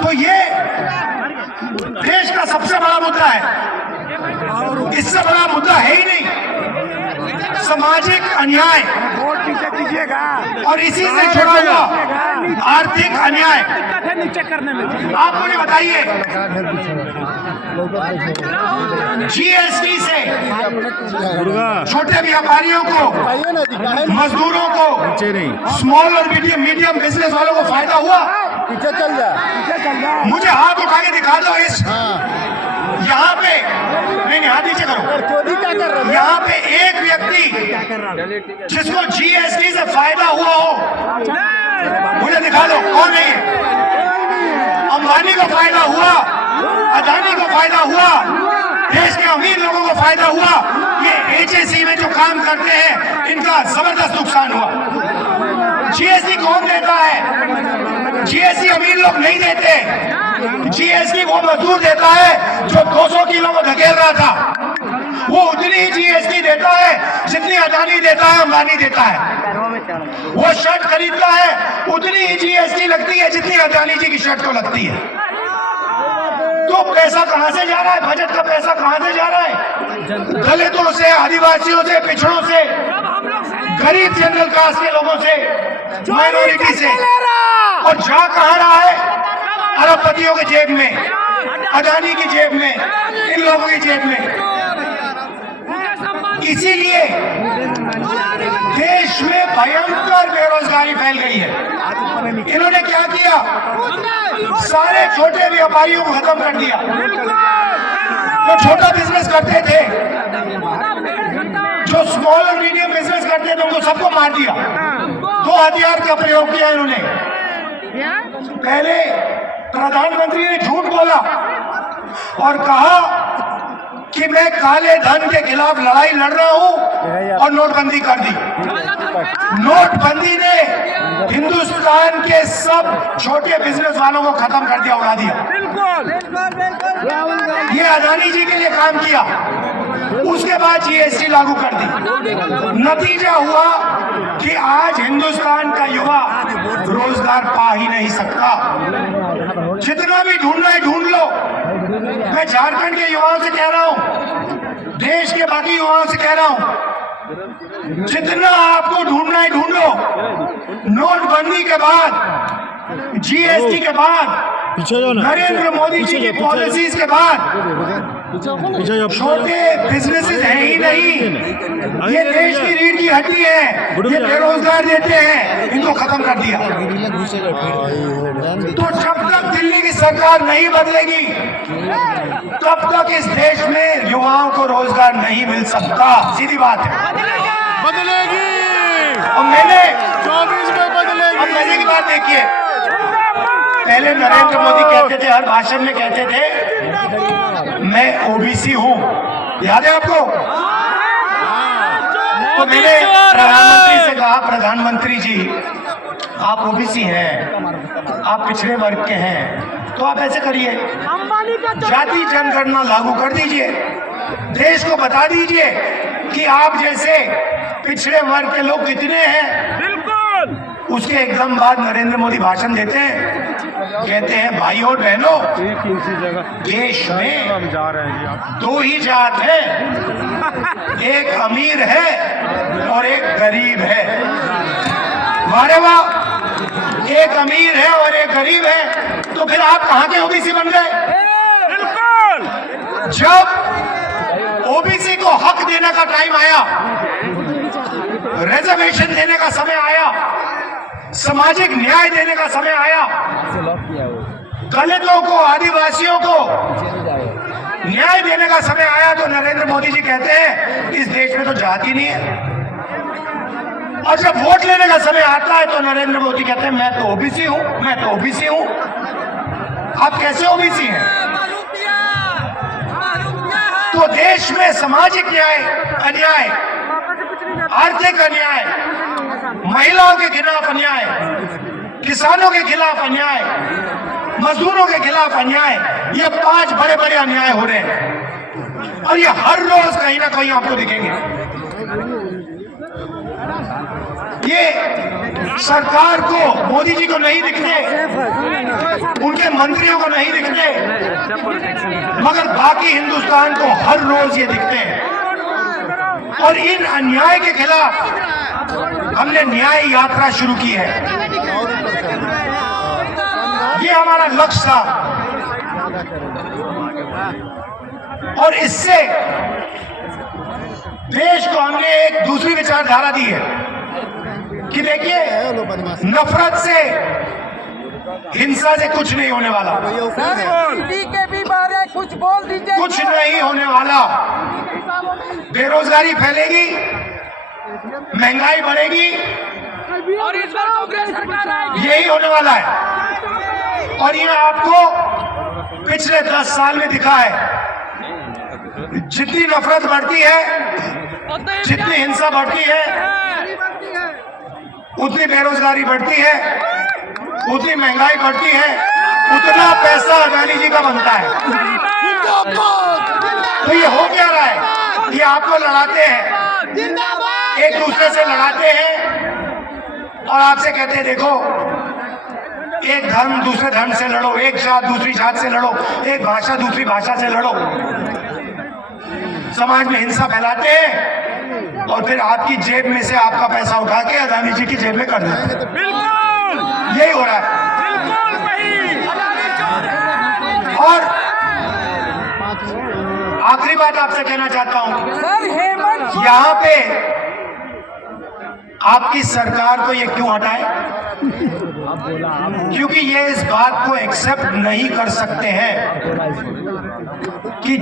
तो ये देश का सबसे बड़ा मुद्दा है, इससे बड़ा मुद्दा है ही नहीं। सामाजिक अन्याय और इसी से जुड़ा हुआ आर्थिक अन्याय। आप मुझे बताइए, जीएसटी से छोटे व्यापारियों को, मजदूरों को, स्मॉल और मीडियम बिजनेस वालों को फायदा हुआ? मुझे हाथ उठा के दिखा दो इस यहाँ पे, नहीं हाथ नीचे करो, यहाँ पे एक व्यक्ति जिसको जीएसटी से फायदा हुआ हो, मुझे दिखा दो, कौन नहीं है? अंबानी को फायदा हुआ, अदानी को फायदा हुआ, देश के अमीर लोगों को फायदा हुआ। ये एचएससी में जो काम करते हैं इनका जबरदस्त नुकसान हुआ। जीएसटी कौन देता है? जीएसटी अमीर लोग नहीं देते। जीएसटी वो मजदूर देता है जो 200 किलो को धकेल रहा था, वो उतनी ही जीएसटी देता है जितनी अदानी देता है, अंबानी देता है। वो शर्ट खरीदता है, उतनी ही जीएसटी लगती है जितनी अदानी जी की शर्ट को लगती है। तो पैसा कहां से जा रहा है? बजट का पैसा कहां से जा रहा है? दलितों से, आदिवासियों से, पिछड़ों से, गरीब जनरल कास्ट के लोगों से, माइनॉरिटी से। और जा कहां रहा है? अरबपतियों की जेब में, अदानी की जेब में, इन लोगों की जेब में। इसीलिए देश में भयंकर बेरोजगारी फैल गई है। इन्होंने क्या किया? सारे छोटे व्यापारियों को खत्म कर दिया। जो छोटा बिजनेस करते थे, जो स्मॉल और मीडियम बिजनेस करते थे, उनको सबको मार दिया। 2 हथियार का प्रयोग किया इन्होंने। पहले प्रधानमंत्री ने झूठ बोला और कहा कि मैं काले धन के खिलाफ लड़ाई लड़ रहा हूं और नोटबंदी कर दी। नोटबंदी ने हिंदुस्तान के सब छोटे बिजनेस वालों को खत्म कर दिया, उड़ा दिया। ये अदानी जी के लिए काम किया। उसके बाद जीएसटी लागू कर दी। नतीजा हुआ कि आज हिंदुस्तान का युवा रोजगार पा ही नहीं सकता। जितना भी ढूंढना है ढूंढ लो। मैं झारखंड के युवाओं से कह रहा हूं, देश के बाकी युवाओं से कह रहा हूं, जितना आपको ढूंढना है ढूंढ लो। नोटबंदी के बाद, जीएसटी के बाद, नरेंद्र मोदी जी की पॉलिसीज के बाद छोटे बिजनेसेस हैं ही नहीं। ये देश की रीढ़ की हड्डी है, ये बेरोजगार देते हैं, इनको खत्म कर दिया। तो जब तक दिल्ली की सरकार नहीं बदलेगी, तब तक इस देश में युवाओं को रोजगार नहीं मिल सकता। सीधी बात है, बदलेगी। और मैंने 24 में बदलेगी। अब मजे की बात देखिए, पहले नरेंद्र मोदी कहते थे, हर भाषण में कहते थे मैं ओबीसी हूं, याद है आपको? तो मैंने प्रधानमंत्री से कहा, प्रधानमंत्री जी आप ओबीसी हैं, आप पिछड़े वर्ग के हैं, तो आप ऐसे करिए, जाति जनगणना लागू कर दीजिए। देश को बता दीजिए कि आप जैसे पिछड़े वर्ग के लोग कितने हैं। उसके एकदम बाद नरेंद्र मोदी भाषण देते हैं, कहते हैं भाइयों और बहनों, देश में 2 ही जात है, एक अमीर है और एक गरीब है। वारे वाह, एक अमीर है और एक गरीब है, तो फिर आप कहां के ओबीसी बन गए? जब ओबीसी को हक देने का टाइम आया, रिजर्वेशन देने का समय आया, सामाजिक न्याय देने का समय आया, दलितों को, आदिवासियों को न्याय देने का समय आया, तो नरेंद्र मोदी जी कहते हैं इस देश में तो जाति नहीं है। और जब वोट लेने का समय आता है तो नरेंद्र मोदी कहते हैं मैं तो ओबीसी हूं, मैं तो ओबीसी हूं। आप कैसे ओबीसी हैं? तो देश में सामाजिक न्याय, अन्याय, आर्थिक अन्याय, महिलाओं के खिलाफ अन्याय, किसानों के खिलाफ अन्याय, मजदूरों के खिलाफ अन्याय, ये 5 बड़े बड़े अन्याय हो रहे हैं और ये हर रोज कहीं ना कहीं आपको दिखेंगे। ये सरकार को, मोदी जी को नहीं दिखते, उनके मंत्रियों को नहीं दिखते, मगर बाकी हिंदुस्तान को हर रोज ये दिखते हैं। और इन अन्याय के खिलाफ हमने न्याय यात्रा शुरू की है। ये हमारा लक्ष्य था और इससे देश को हमने एक दूसरी विचारधारा दी है कि देखिए, नफरत से, हिंसा से कुछ नहीं होने वाला, के भी बारे कुछ बोल दीजिए। कुछ नहीं होने वाला। बेरोजगारी फैलेगी, महंगाई बढ़ेगी, और इस बार कांग्रेस सरकार आएगी। यही होने वाला है। और ये आपको पिछले 10 साल में दिखा है। जितनी नफरत बढ़ती है, जितनी हिंसा बढ़ती है, उतनी बेरोजगारी बढ़ती है, उतनी महंगाई बढ़ती है, उतना पैसा अदानी जी का बनता है। तो ये हो क्या रहा है? ये आपको लड़ाते हैं, एक दूसरे से लड़ाते हैं और आपसे कहते हैं देखो, एक धर्म दूसरे धर्म से लड़ो, एक जात दूसरी जात से लड़ो, एक भाषा दूसरी भाषा से लड़ो। समाज में हिंसा फैलाते हैं और फिर आपकी जेब में से आपका पैसा उठा के अदानी जी की जेब में कर देते हैं। बिल्कुल यही हो रहा है। और आखिरी बात आपसे कहना चाहता हूं, सर हेमंत यहां पे आपकी सरकार को ये क्यों हटाए? क्योंकि ये इस बात को एक्सेप्ट नहीं कर सकते हैं